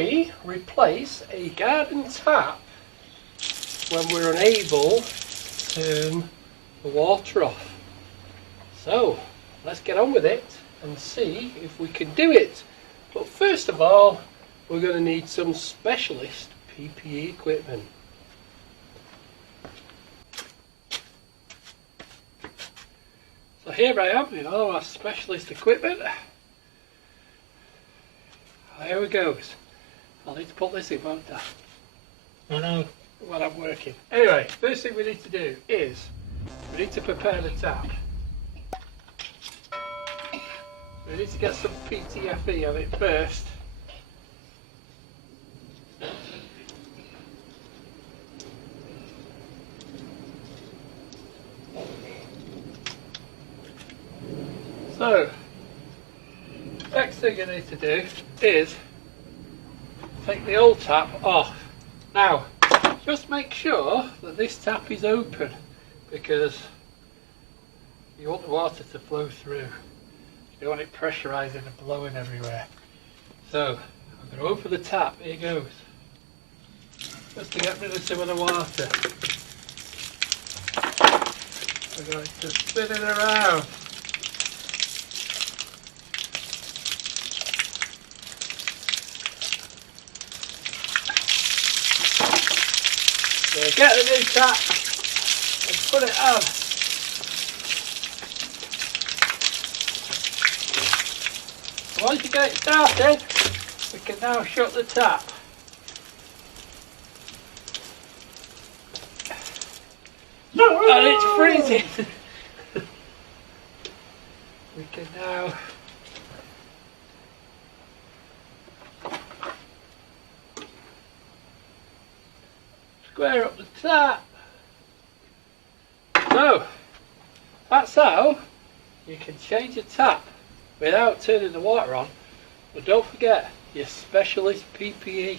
we replace a garden tap when we're unable to turn the water off? So let's get on with it and see if we can do it. But first of all, we're going to need some specialist PPE equipment. So here I am with all our specialist equipment. Here we go. I'll need to put this in, won't I? I know. While I'm working. Anyway, first thing we need to do is we need to prepare the tap. We need to get some PTFE on it first. So, next thing you need to do is take the old tap off. Now, just make sure that this tap is open because you want the water to flow through. You don't want it pressurising and blowing everywhere. So, I'm going to open the tap. Here goes. Just to get rid of some of the water. We're going to spin it around. So get the new tap and put it on. Once you get it started, we can now shut the tap. And it's freezing. We can now square up the tap. So that's how you can change a tap without turning the water on. But don't forget your specialist PPE.